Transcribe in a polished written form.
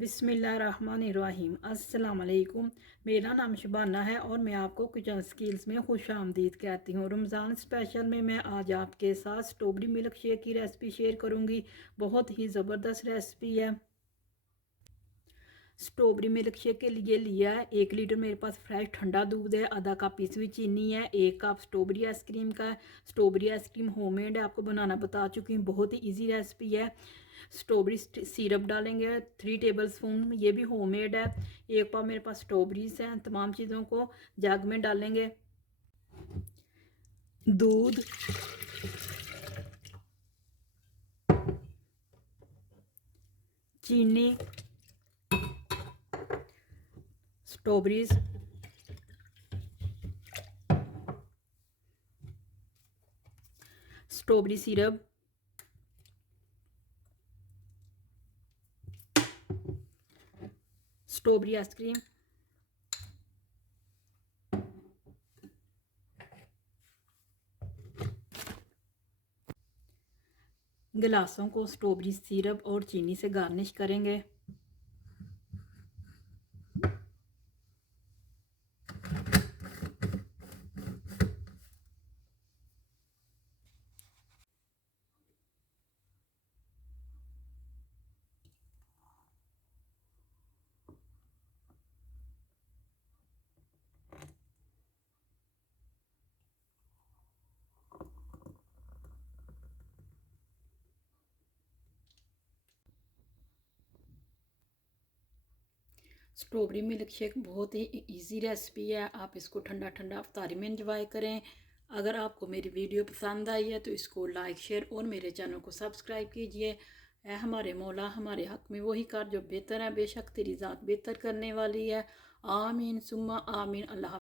बिस्मिल्लाहिर्रहमानिर्रहीम अस्सलाम वालेकुम। मेरा नाम शबाना है और मैं आपको किचन स्किल्स में खुश आमदीद कहती हूँ। रमज़ान स्पेशल में मैं आज आपके साथ स्ट्रॉबेरी मिल्क शेक की रेसिपी शेयर करूँगी। बहुत ही ज़बरदस्त रेसिपी है। स्ट्रॉबेरी मिल्क शेक के लिए लिया है 1 लीटर मेरे पास फ्रेश ठंडा दूध है, आधा कप पिसी हुई चीनी है, 1 कप स्ट्रॉबेरी आइसक्रीम का है। स्ट्रॉबेरी आइसक्रीम होममेड है, आपको बनाना बता चुकी हूँ, बहुत ही इजी रेसिपी है। स्ट्रॉबेरी सिरप डालेंगे 3 टेबल स्पून, ये भी होममेड है। 1 पाव मेरे पास स्ट्रॉबेरीज हैं। तमाम चीज़ों को जग में डालेंगे। दूध, चीनी, strawberries, strawberry syrup, strawberry ice cream, गिलासों को स्ट्रॉबेरी सिरप और चीनी से गार्निश करेंगे। स्ट्रॉबेरी मिल्क शेक बहुत ही इजी रेसिपी है। आप इसको ठंडा ठंडा अफ्तारी में इंजॉय करें। अगर आपको मेरी वीडियो पसंद आई है तो इसको लाइक शेयर और मेरे चैनल को सब्सक्राइब कीजिए। ऐ हमारे मौला हमारे हक में वही कर जो बेहतर है, बेशक तेरी ज़ात बेहतर करने वाली है। आमीन सुम्मा आमीन। अल्लाह।